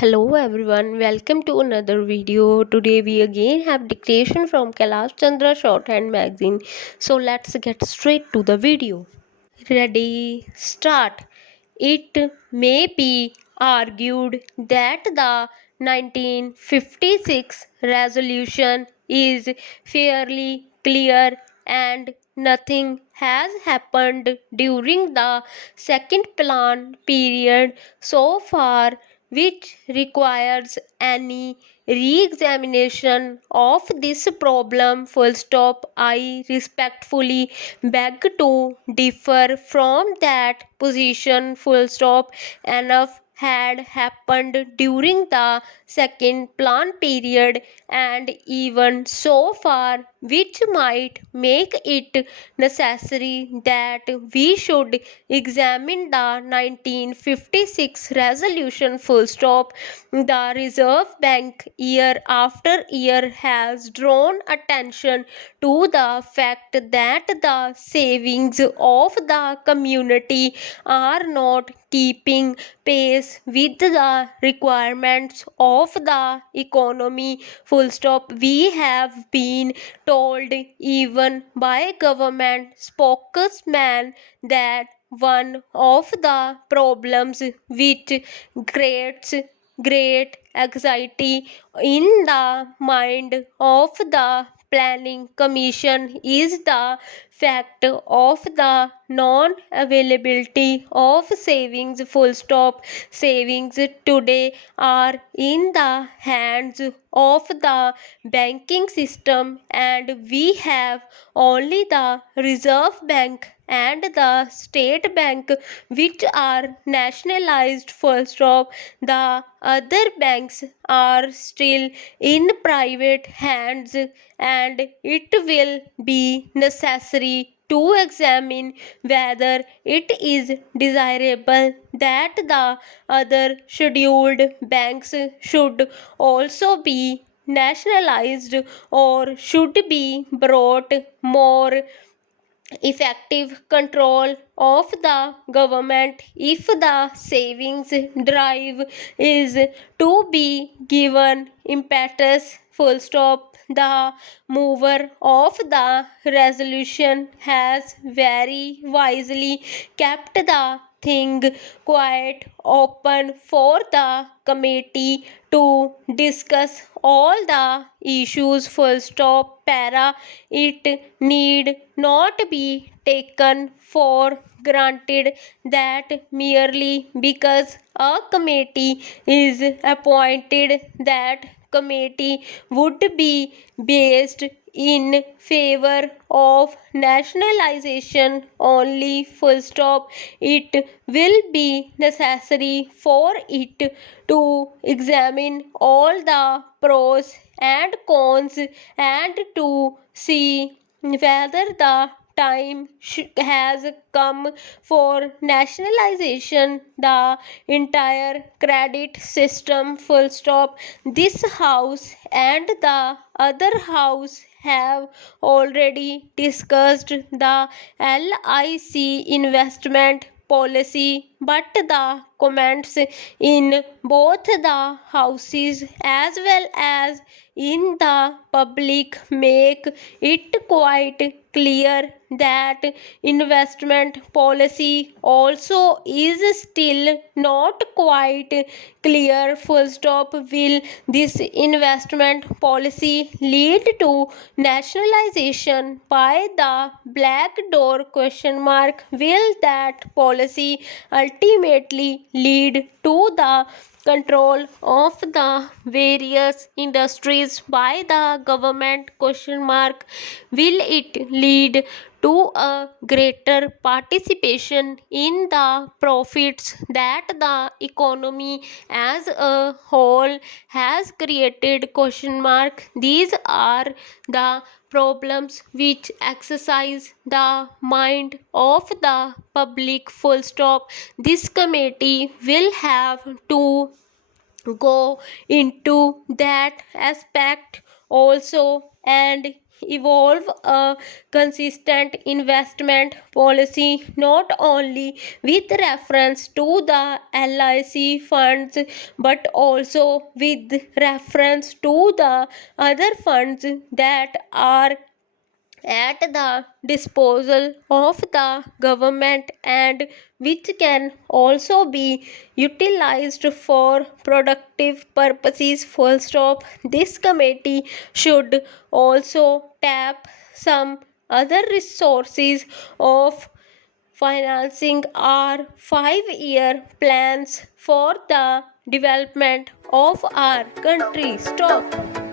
Hello everyone, welcome to another video. Today we again have dictation from Kailash Chandra Shorthand Magazine. So let's get straight to the video. Ready, start. It may be argued that the 1956 resolution is fairly clear and nothing has happened during the second plan period so far which requires any re-examination of this problem. Full stop. I respectfully beg to differ from that position. Full stop. Enough had happened during the second plan period and even so far which might make it necessary that we should examine the 1956 resolution. Full stop. The Reserve Bank year after year has drawn attention to the fact that the savings of the community are not keeping pace with the requirements of the economy. Full stop. We have been told even by government spokesman that one of the problems which creates great anxiety in the mind of the planning commission is the fact of the non availability of savings. Full stop. Savings today are in the hands of the banking system and we have only the Reserve Bank and the State Bank which are nationalized. Full stop. The other banks are still in private hands and it will be necessary to examine whether it is desirable that the other scheduled banks should also be nationalized or should be brought more effective control of the government if the savings drive is to be given impetus. Full stop. The mover of the resolution has very wisely kept the thing quite open for the committee to discuss all the issues. Full stop. Para. It need not be taken for granted that merely because a committee is appointed that committee would be based in favor of nationalization only. Full stop. It will be necessary for it to examine all the pros and cons and to see whether the time has come for nationalization the entire credit system. Full stop. This house and the other house have already discussed the LIC investment policy, but the comments in both the houses as well as in the public make it quite clear that investment policy also is still not quite clear. Full stop. Will this investment policy lead to nationalization by the black door? Question mark. Will that policy ultimately lead to the control of the various industries by the government? Question mark. Will it lead to a greater participation in the profits that the economy as a whole has created? Question mark. These are the problems which exercise the mind of the public. Full stop. This committee will have to go into that aspect also and evolve a consistent investment policy not only with reference to the LIC funds but also with reference to the other funds that are at the disposal of the government and which can also be utilized for productive purposes. Full stop. This committee should also tap some other resources of financing our 5-year plans for the development of our country. Stop.